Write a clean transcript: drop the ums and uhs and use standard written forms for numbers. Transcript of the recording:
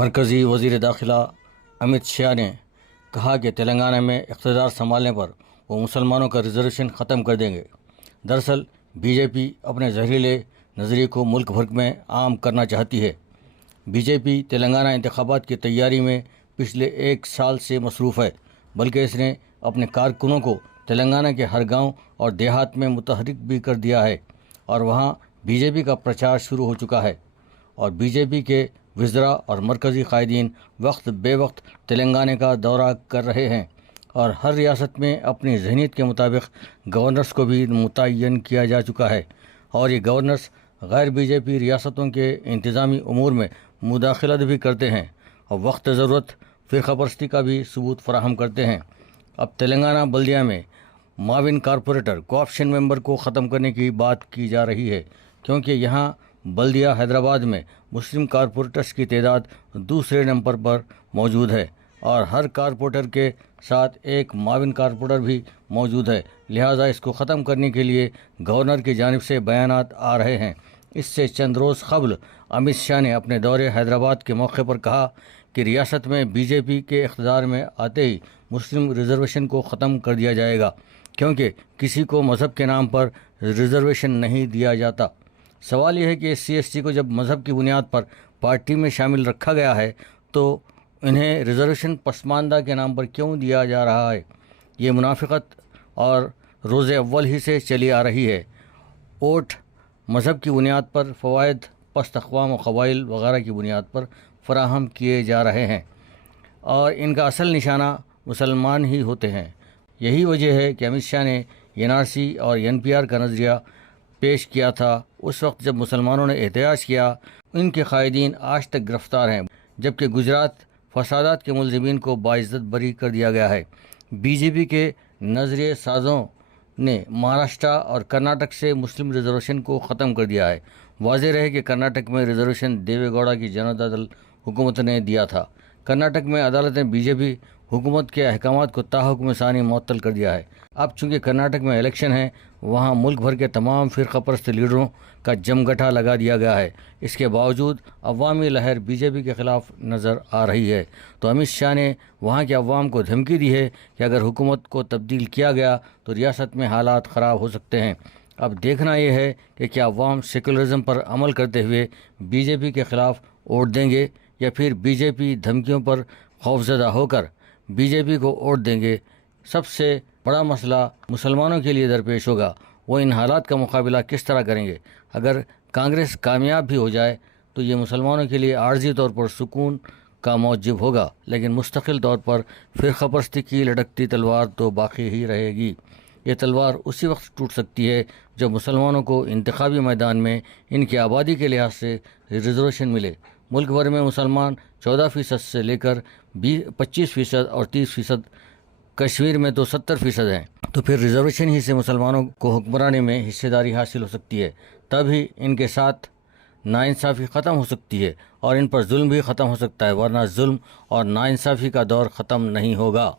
مرکزی وزیر داخلہ امت شاہ نے کہا کہ تلنگانہ میں اقتدار سنبھالنے پر وہ مسلمانوں کا ریزرویشن ختم کر دیں گے۔ دراصل بی جے پی اپنے زہریلے نظریے کو ملک بھر میں عام کرنا چاہتی ہے۔ بی جے پی تلنگانہ انتخابات کی تیاری میں پچھلے ایک سال سے مصروف ہے، بلکہ اس نے اپنے کارکنوں کو تلنگانہ کے ہر گاؤں اور دیہات میں متحرک بھی کر دیا ہے اور وہاں بی جے پی کا پرچار شروع ہو چکا ہے، اور بی جے پی کے وزراء اور مرکزی قائدین وقت بے وقت تلنگانہ کا دورہ کر رہے ہیں، اور ہر ریاست میں اپنی ذہنیت کے مطابق گورنرز کو بھی متعین کیا جا چکا ہے، اور یہ گورنرز غیر بی جے پی ریاستوں کے انتظامی امور میں مداخلت بھی کرتے ہیں اور وقت ضرورت فرقہ پرستی کا بھی ثبوت فراہم کرتے ہیں۔ اب تلنگانہ بلدیہ میں معاون کارپوریٹر کوآپشن ممبر کو ختم کرنے کی بات کی جا رہی ہے، کیونکہ یہاں بلدیہ حیدرآباد میں مسلم کارپوریٹرز کی تعداد دوسرے نمبر پر موجود ہے، اور ہر کارپوریٹر کے ساتھ ایک معاون کارپوریٹر بھی موجود ہے، لہٰذا اس کو ختم کرنے کے لیے گورنر کی جانب سے بیانات آ رہے ہیں۔ اس سے چند روز قبل امت شاہ نے اپنے دورے حیدرآباد کے موقع پر کہا کہ ریاست میں بی جے پی کے اقتدار میں آتے ہی مسلم ریزرویشن کو ختم کر دیا جائے گا، کیونکہ کسی کو مذہب کے نام پر ریزرویشن نہیں دیا جاتا۔ سوال یہ ہے کہ سی ایس ٹی کو جب مذہب کی بنیاد پر پارٹی میں شامل رکھا گیا ہے تو انہیں ریزرویشن پسماندہ کے نام پر کیوں دیا جا رہا ہے؟ یہ منافقت اور روز اول ہی سے چلی آ رہی ہے۔ ووٹ مذہب کی بنیاد پر، فوائد پست اقوام و قبائل وغیرہ کی بنیاد پر فراہم کیے جا رہے ہیں، اور ان کا اصل نشانہ مسلمان ہی ہوتے ہیں۔ یہی وجہ ہے کہ امت شاہ نے این آر سی اور این پی آر کا نظریہ پیش کیا تھا، اس وقت جب مسلمانوں نے احتجاج کیا۔ ان کے قائدین آج تک گرفتار ہیں، جبکہ گجرات فسادات کے ملزمین کو باعزت بری کر دیا گیا ہے۔ بی جے پی کے نظریہ سازوں نے مہاراشٹرا اور کرناٹک سے مسلم ریزرویشن کو ختم کر دیا ہے۔ واضح رہے کہ کرناٹک میں ریزرویشن دیوے گوڑا کی جنتا دل حکومت نے دیا تھا۔ کرناٹک میں عدالت نے بی جے پی حکومت کے احکامات کو تاحکم ثانی معطل کر دیا ہے۔ اب چونکہ کرناٹک میں الیکشن ہے، وہاں ملک بھر کے تمام فرقہ پرست لیڈروں کا جمگٹھا لگا دیا گیا ہے۔ اس کے باوجود عوامی لہر بی جے پی کے خلاف نظر آ رہی ہے، تو امت شاہ نے وہاں کے عوام کو دھمکی دی ہے کہ اگر حکومت کو تبدیل کیا گیا تو ریاست میں حالات خراب ہو سکتے ہیں۔ اب دیکھنا یہ ہے کہ کیا عوام سیکولرزم پر عمل کرتے ہوئے بی جے پی کے خلاف ووٹ دیں گے، یا پھر بی جے پی دھمکیوں پر خوفزدہ ہو کر بی جے پی کو ووٹ دیں گے۔ سب سے بڑا مسئلہ مسلمانوں کے لیے درپیش ہوگا، وہ ان حالات کا مقابلہ کس طرح کریں گے۔ اگر کانگریس کامیاب بھی ہو جائے تو یہ مسلمانوں کے لیے عارضی طور پر سکون کا موجب ہوگا، لیکن مستقل طور پر فرقہ پرستی کی لٹکتی تلوار تو باقی ہی رہے گی۔ یہ تلوار اسی وقت ٹوٹ سکتی ہے جب مسلمانوں کو انتخابی میدان میں ان کی آبادی کے لحاظ سے ریزرویشن ملے۔ ملک بھر میں مسلمان 14% سے لے کر 25% اور 30%، کشمیر میں تو 70% ہیں، تو پھر ریزرویشن ہی سے مسلمانوں کو حکمرانی میں حصہ داری حاصل ہو سکتی ہے۔ تب ہی ان کے ساتھ ناانصافی ختم ہو سکتی ہے اور ان پر ظلم بھی ختم ہو سکتا ہے، ورنہ ظلم اور ناانصافی کا دور ختم نہیں ہوگا۔